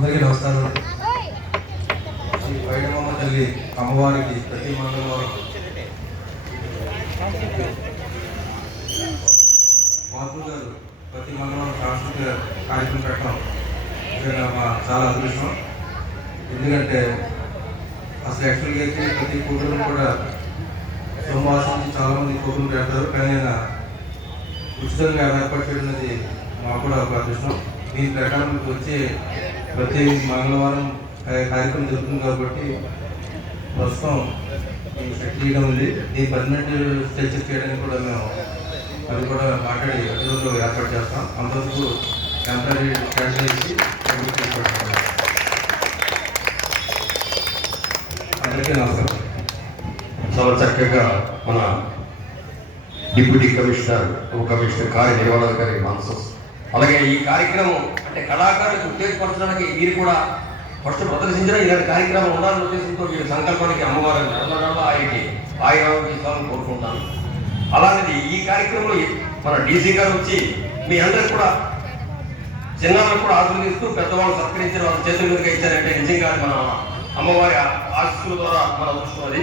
అందరికీ నమస్కారం. ఈ వైడమ్మ తల్లి అమ్మవారికి ప్రతి మంగళవారం మాతృ గారు ప్రతి మంగళవారం సాంస్కృతిక కార్యక్రమం పెట్టడం నిజంగా మా చాలా అదృష్టం. ఎందుకంటే అసలు యాక్చువల్గా అయితే ప్రతి కూతురు కూడా సోమవారం నుంచి చాలా మంది కూతురు పెడతారు. కానీ ఆయన ఉచితంగా ఏర్పాటు చేయడం అనేది మాకు కూడా ఒక అదృష్టం. దీని ప్రకారం వచ్చే ప్రతి మంగళవారం కార్యక్రమం జరుగుతుంది కాబట్టి ప్రస్తుతం ఈ చేయడం ఉంది. దీని పర్మనెంట్ స్ట్రక్చర్ చేయడానికి కూడా మేము అది కూడా మాట్లాడి రోజుల్లో ఏర్పాటు చేస్తాం. అంతవరకు టెంపరీ క్యాన్సిల్ చేసి అందరికీ నమస్కారం. చాలా చక్కగా మన డిప్యూటీ కమిషనర్ ఉప కమిషనర్ కార్యనిర్వహణాధికారి మాన్సస్ అలాగే ఈ కార్యక్రమం అంటే కళాకారులకు ఉత్తేజపరచడానికి మీరు కూడా ఫస్ట్ ప్రదర్శించిన ఇలాంటి కార్యక్రమం ఉండాలనే ఉద్దేశంతో మీరు సంకల్పానికి అమ్మవారు నడవడంలో ఆయనకి ఆయుర్వేదాలను కోరుకుంటాను. అలాంటిది ఈ కార్యక్రమంలో మన డీసీ గారు వచ్చి మీ అందరికి కూడా చిన్నారులకు కూడా ఆశీర్వదిస్తూ పెద్దవాళ్ళు సత్కరించిన వాళ్ళ చేతుల మీదుగా ఇచ్చారంటే నిజంగా మన అమ్మవారి ఆశీస్సుల ద్వారా మన చూస్తున్నది